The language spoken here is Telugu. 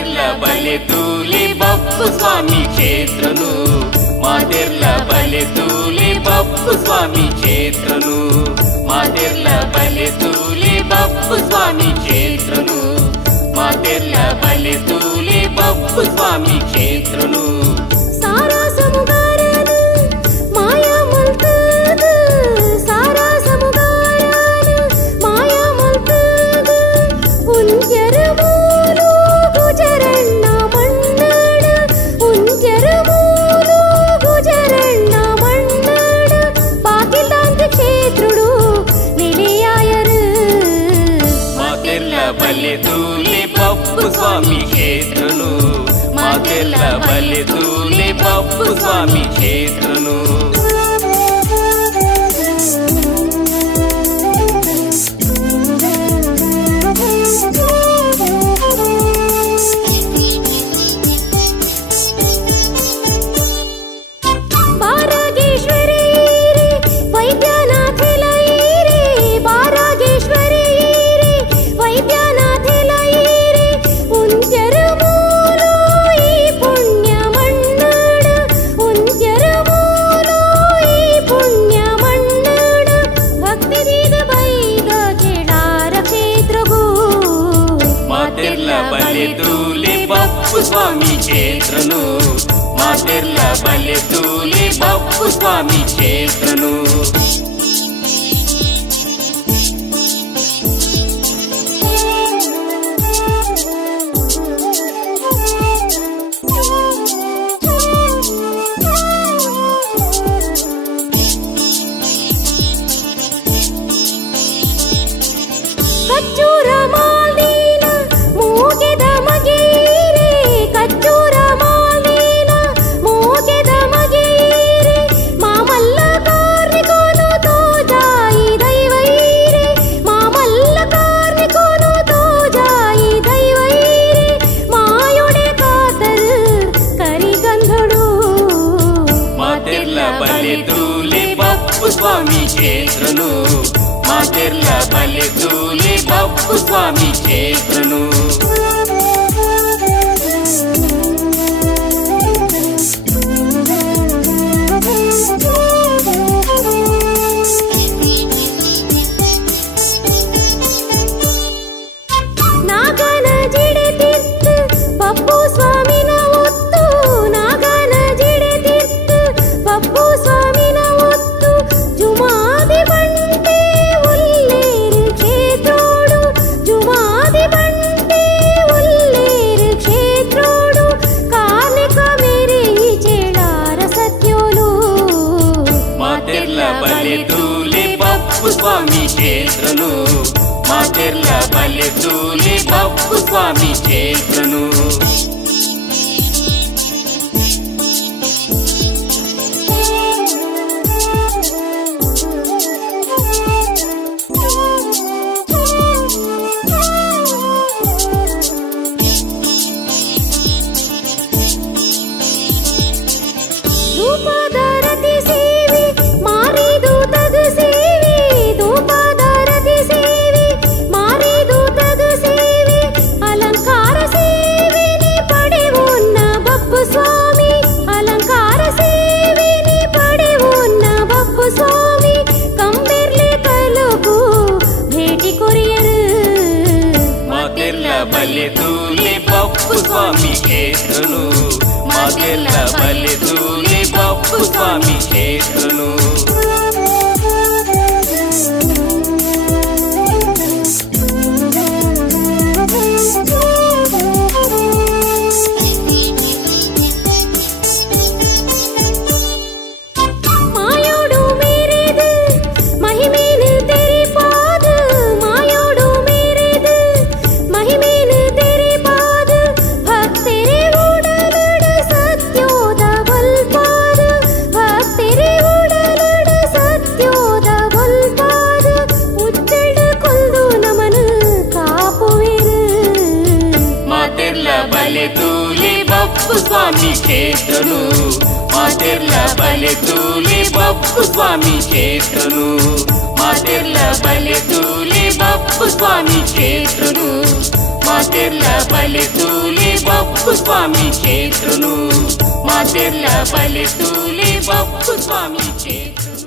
మాతెర్ల బలెతూలి బప్పు స్వామి క్షేత్రను మాతెర్ల బలెతూలి బప్పు స్వామి క్షేత్రను మాతెర్ల బలెతూలి బప్పు స్వామి క్షేత్రను మాతెర్ల బలెతూలి బప్పు స్వామి క్షేత్రను బలెతూలి బప్పు స్వామి క్షేత్రను మాతెర్ల బలెతూలి బప్పు స్వామి క్షేత్రను బలెతూలి బప్పు స్వామి క్షేత్రను మాతెర్ల బలెతూలి బప్పు స్వామి క్షేత్రను బలెతూలి బప్పు స్వామి క్షేత్రను మాతెర్ల బలెతూలి బప్పు స్వామి క్షేత్రను బలెతూలి బప్పు స్వామి క్షేత్రను మాతెర్ల బలెతూలి బప్పు స్వామి క్షేత్రను బలెతూలి బప్పు స్వామి క్షేత్రను మాతెర్ల బలెతూలి బప్పు స్వామి క్షేత్రను బలెతూలి బప్పు స్వామి క్షేత్రను మాతెర్ల బలెతూలి బప్పు స్వామి క్షేత్రను మాతెర్ల బలెతూలి బప్పు స్వామి క్షేత్రను మాతెర్ల బలెతూలి बप्पू स्वामी क्षेत्रनु मातेर्ला बले तुले बप्पू स्वामी क्षेत्र।